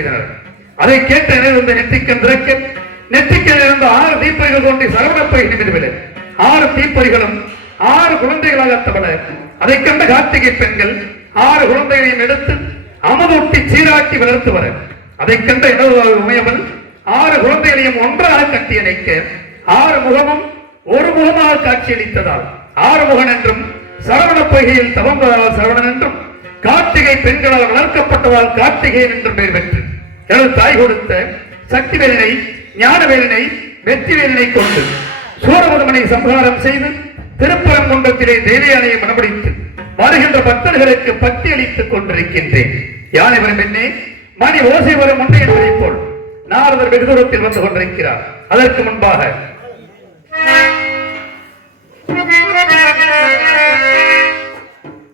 செய்தனர் அதை கேட்ட இருந்த நெற்றிக்கன் திறக்க நெற்றிக்கன் இருந்த ஆறு தீப்பறிகள் தோன்றி சரவணப்பை நிமிடவில்லை ஆறு தீப்பறிகளும் ஆறு குழந்தைகளாக தவள அதை கண்ட கார்த்திகை பெண்கள் ஆறு குழந்தைகளையும் எடுத்து அமுதூட்டி சீராட்டி வளர்த்து வர அதை கண்ட எனது உமையவன் ஆறு குழந்தைகளையும் ஒன்றாக கட்டி இணைக்க ஆறு முகமும் ஒரு முகமாக காட்சியளித்ததால் ஆறுமுகன் என்றும் சரவண பொய்கையில் தவம்பதால் சரவணன் என்றும் கார்த்திகை பெண்களால் வளர்க்கப்பட்டதால் கார்த்திகேயன் என்று பெயர் பெற்று எனது தாய் கொடுத்த சக்தி வேலனை ஞான வேலனை வெற்றி வேலனை கொண்டு சூரபதுமனை சம்ஹாரம் செய்து திருப்பரங்குன்றத்திலே தேவயானையை மனமடித்து வருகின்ற பக்தர்களுக்கு பக்தியளித்துக் கொண்டிருக்கின்றேன். யானை வரும் என்னே மணி ஓசை வரும் முன்னே என்பதை போல் நாரதர் வெகு தூரத்தில் வந்து கொண்டிருக்கிறார். அதற்கு முன்பாக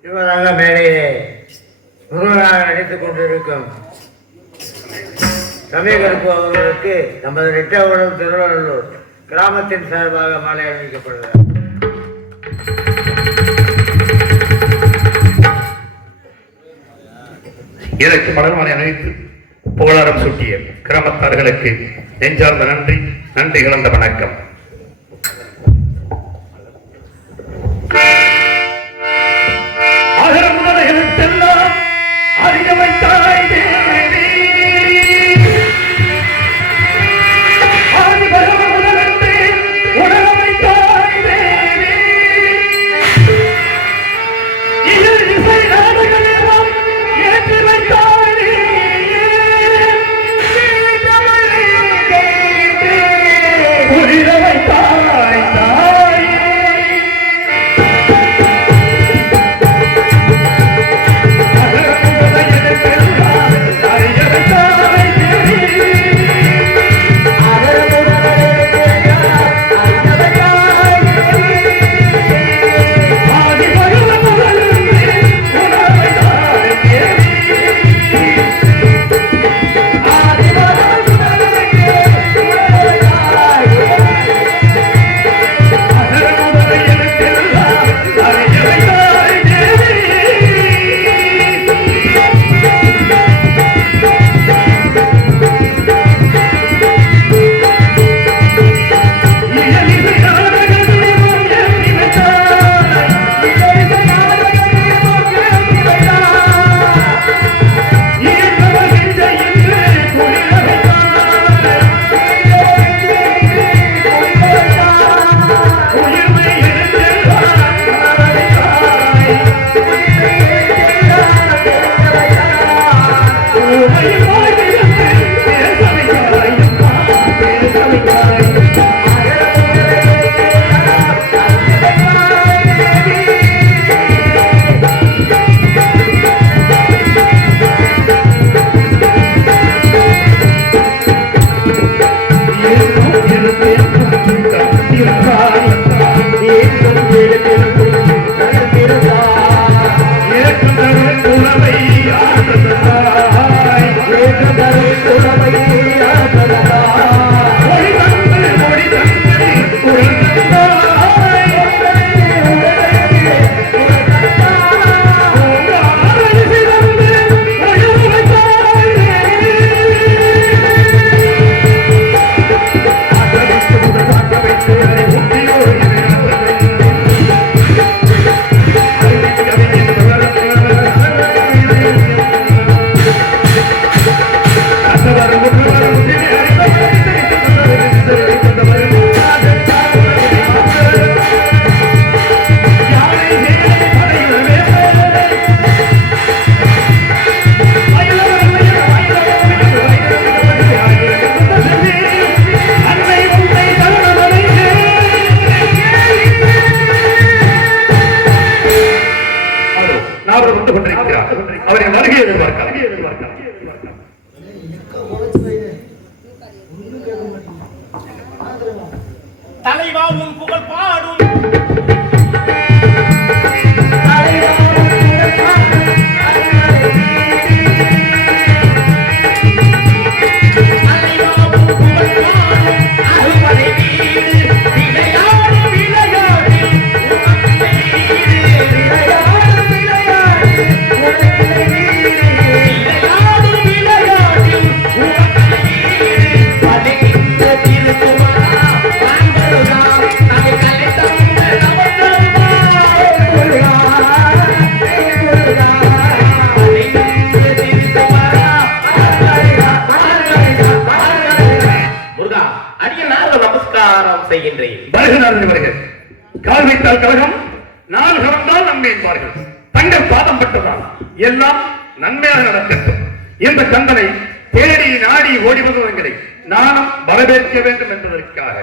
இவராக முருகனாக கொண்டிருக்கும் சமயகருப்பு அவர்களுக்கு நமது நெட்டவனம் திருவள்ளூர் கிராமத்தின் சார்பாக மாலை அணிவிக்கப்படுகிறார் இதற்கு மலர்மாலை அணிவித்து புகழாரம் சூட்டிய கிராமத்தார்களுக்கு நெஞ்சார்ந்த நன்றி நன்றி கலந்த வணக்கம். என்பதற்காக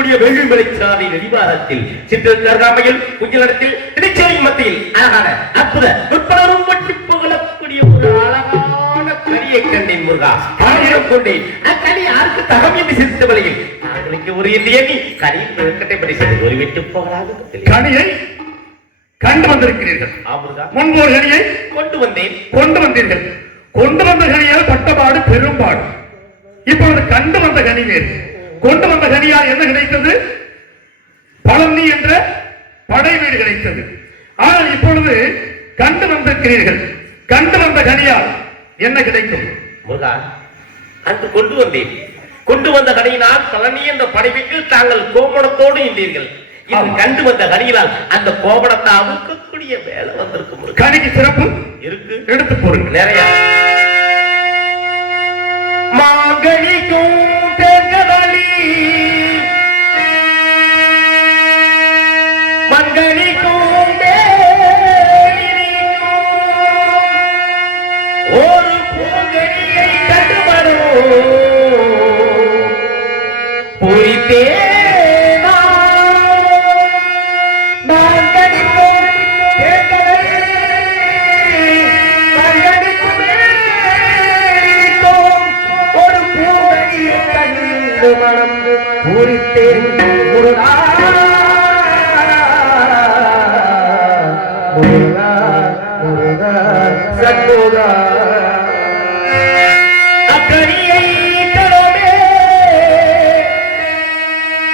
நமக விளங்கக்கூடிய வெள்ளிமலை சாதி நெறிவாரத்தில் சிற்றில் கருகாமையில் குஞ்சிலத்தில் திருச்சேரி மத்தியில் அழகான அற்புத நுட்பலரும் பற்றி புகழக்கூடிய ஒரு அழகான கனியை கண்டேன் முருகா. ஆயிரம் கொண்டேன் அக்கனி யாருக்கு தகம் என்று சிரித்த வழியில். நாங்களுக்கு ஒரு எண்ணி கனியின் விளக்கத்தை படி செய்து ஒரு விட்டு போகலாது கனியை கண்டு வந்திருக்கிறீர்கள். முன்பு ஒரு கனியை கொண்டு வந்தேன். கொண்டு வந்தீர்கள். கொண்டு வந்த கனியால் பட்டபாடு பெரும்பாடு. இப்பொழுது கண்டு வந்த கனி வேறு. கொண்டு வந்த கனியால் என்ன கிடைத்தது? பழனி என்ற படை வீடு கிடைத்தது. ஆனால் இப்பொழுது கண்டு வந்திருக்கிறீர்கள். கண்டு வந்த கனியால் என்ன கிடைக்கும்? முருகா அன்று கொண்டு வந்தேன் கொண்டு வந்த கனியினால் பழனி என்ற படைப்புக்கு தாங்கள் கோபணத்தோடு இன்றீர்கள் இது ஆமா. கண்டு வந்த கனியினால் அந்த கோபணத்தை அமுக்கக்கூடிய வேலை வந்திருக்கு முருகா. கனிக்கு சிறப்பு. இருக்கு. எடுத்து போடுங்க நிறைய.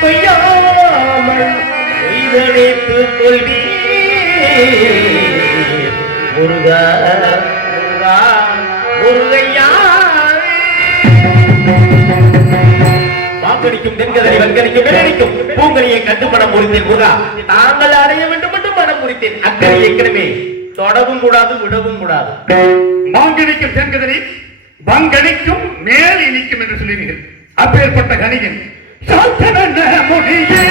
பொய்யாமல் செய்தழைத்துக் கொள்வி முருகா முருகா முருகையா. வாக்களிக்கும் தென்கதரை வன்கணிக்கும் விளைவிக்கும் பூங்கனியை கண்டு மனம் முறிந்தேன் முருகா. தாங்கள் அடைய வேண்டும் என்று படம் முறித்தேன். அக்கறை ஏற்கனவே தொடவும் கூடாது விடவும் கூடாது. மாங்கடிக்கும் தென்கதரை வங்கடிக்கும் மேல் இனிக்கும் என்று சொல்லினீர்கள் அப்பேற்பட்ட கணிகன் காத்தன முடியே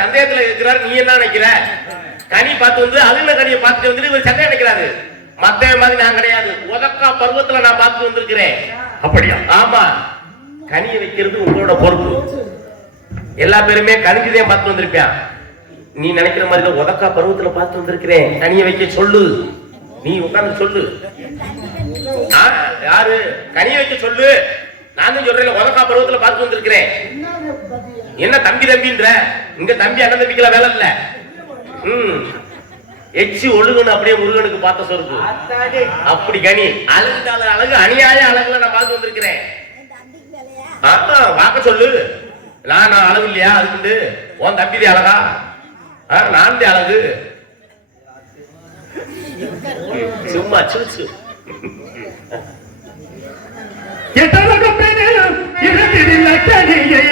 சந்தேகத்துல இருக்கிறாரு நீ என்ன நினைக்கிற? கனி பார்த்து வந்து அழுகின கனியை பார்த்துட்டு வந்துட்டு இவர் சந்தேகம் நினைக்கிறாரு. மத்த மாதிரி நான் கிடையாது. உதக்கா பருவத்துல நான் பார்த்து வந்திருக்கிறேன். அப்படியா? ஆமா. கனியை வைக்கிறது உங்களோட பொறுப்பு. எல்லா பேருமே கனிக்குதே பார்த்து வந்திருப்பியான் நீ நினைக்கிற மாதிரி தான் உதக்கா பருவத்துல பார்த்து வந்திருக்கிறேன். கனியை வைக்க சொல்லு. நீ உட்காந்து சொல்லு. யாரு? கனியை வைக்க சொல்லு. நானும் சொல்றேன் உதக்கா பருவத்துல பார்த்து வந்திருக்கிறேன். என்ன தம்பி தம்பின்ற? இங்க தம்பி அண்ணன் தம்பிக்கெல்லாம் வேலை இல்ல. ம். எச்சி ஒழுகுன்னு அப்படியே முருகனுக்கு பார்த்த சொருக்கு அப்படி கனி. அழகுதால அழகு அநியாய அழகுல நான் பார்த்து வந்திருக்கிறேன். ஆமா வாக்க சொல்லு. நான் நான் அழகு இல்லையா? அதுக்குண்டு உன் தம்பி அழகா? ஆ, நான் தான் அழகு. சும்மா சுச்சு. எட்டழகு பெண்ணில் இருந்திருந்த கனியை.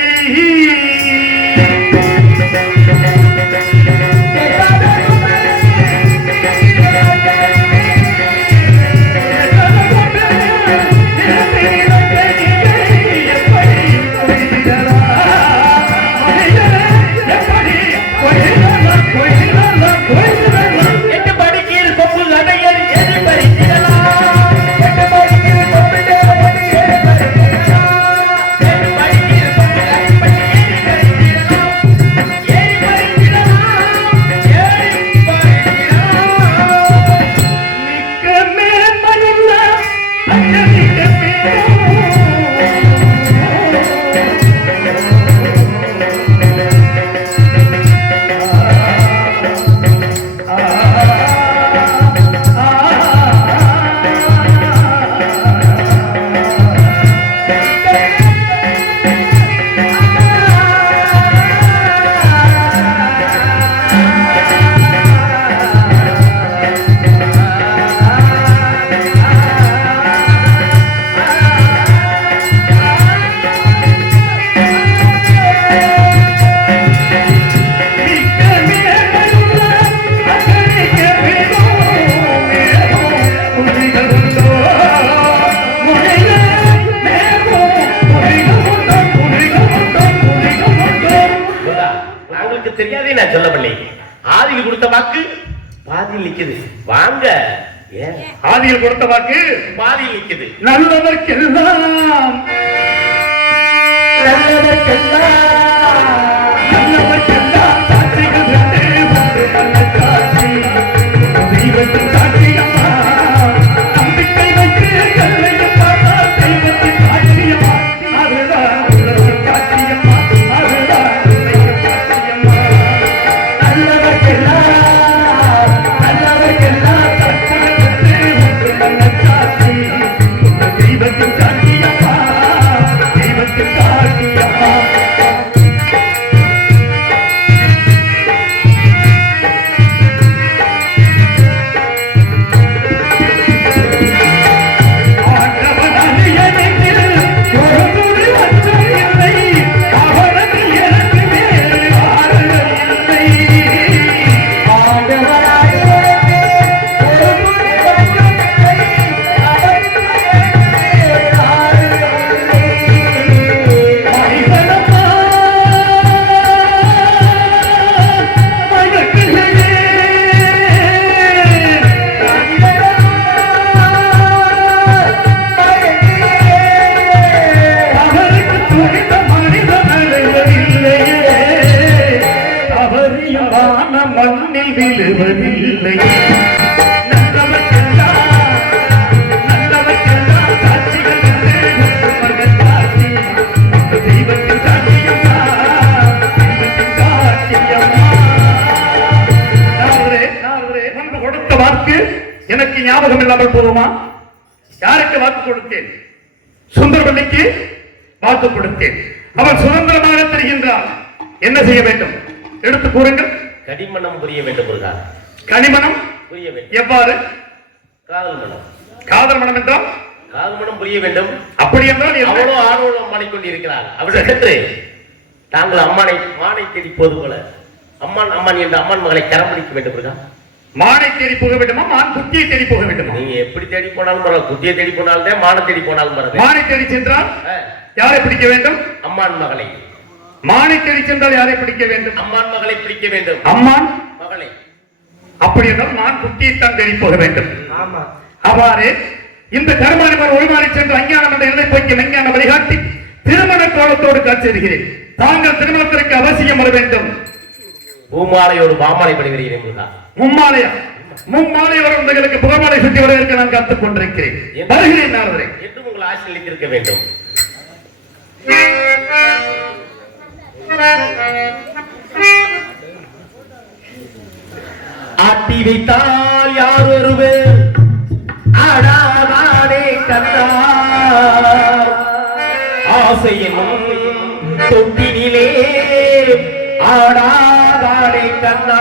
எடுத்து கூறுங்கள். கடிமணம் புரிய வேண்டும் முருகா. கனிமணம் புரிய வேண்டும். எவ்வாறு? காதல் மனம். காதல் மனம் என்றால்? காதல் மனம் புரிய வேண்டும். அப்படி என்றால்? அவளோ ஆர்வம் பாடிக்கொண்டிருக்கிறார் அவரிடத்து தாங்கள் அம்மானை மானை தேடி போது போல. அம்மான் அம்மான் என்ற அம்மான் மகளை கரம் பிடிக்க வேண்டும் முருகா. மானை தேடி போக வேண்டுமா? மான் குட்டியை தேடி போக வேண்டுமா? நீங்க எப்படி தேடி போனாலும் பரவாயில்ல. குட்டியை தேடி போனாலும் மானை தேடி போனாலும் பரவாயில்ல. மானை தேடி சென்றால் யாரை பிடிக்க வேண்டும்? அம்மான் மகளை. மானை தேடி சென்றால் யாரை பிடிக்க வேண்டும்? அம்மான் மகளை பிடிக்க வேண்டும். அம்மான்? மகளை. அப்படி என்றால் மான் குட்டியைத்தான் தேடி போக வேண்டும். அவ்வாறு இந்த கருமானிமர் உள்மாறி சென்று அஞ்ஞானம் என்ற இதை போக்கி விஞ்ஞான வழிகாட்டி திருமண கோலத்தோடு காட்சியிருக்கிறேன் தாங்கள் திருமணத்திற்கு அவசியம் வர வேண்டும். பூமாலையோடு மாமாலை படுகிறேன் முருகா. மும்மாலையா? மும்மாலை வரும் தங்களுக்கு புகமாலை சுற்றி வருவதற்கு நான் காத்துக் கொண்டிருக்கிறேன். வருகிறேன் நாரதரே என்றும் உங்கள் ஆசை நிலைத்திருக்க வேண்டும். ஆட்டி வைத்தால் யார் ஒருவர் ஆடாதானே கண்ணா ஆசையனும் தொட்டினிலே ஆடாதானே கண்ணா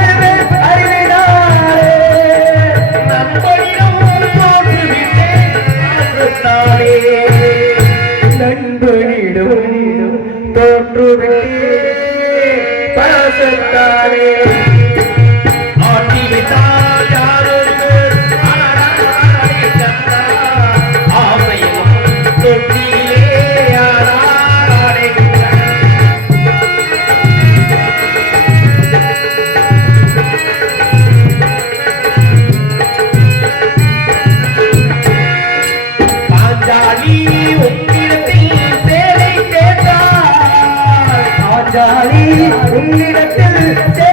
உன்னிடத்தில்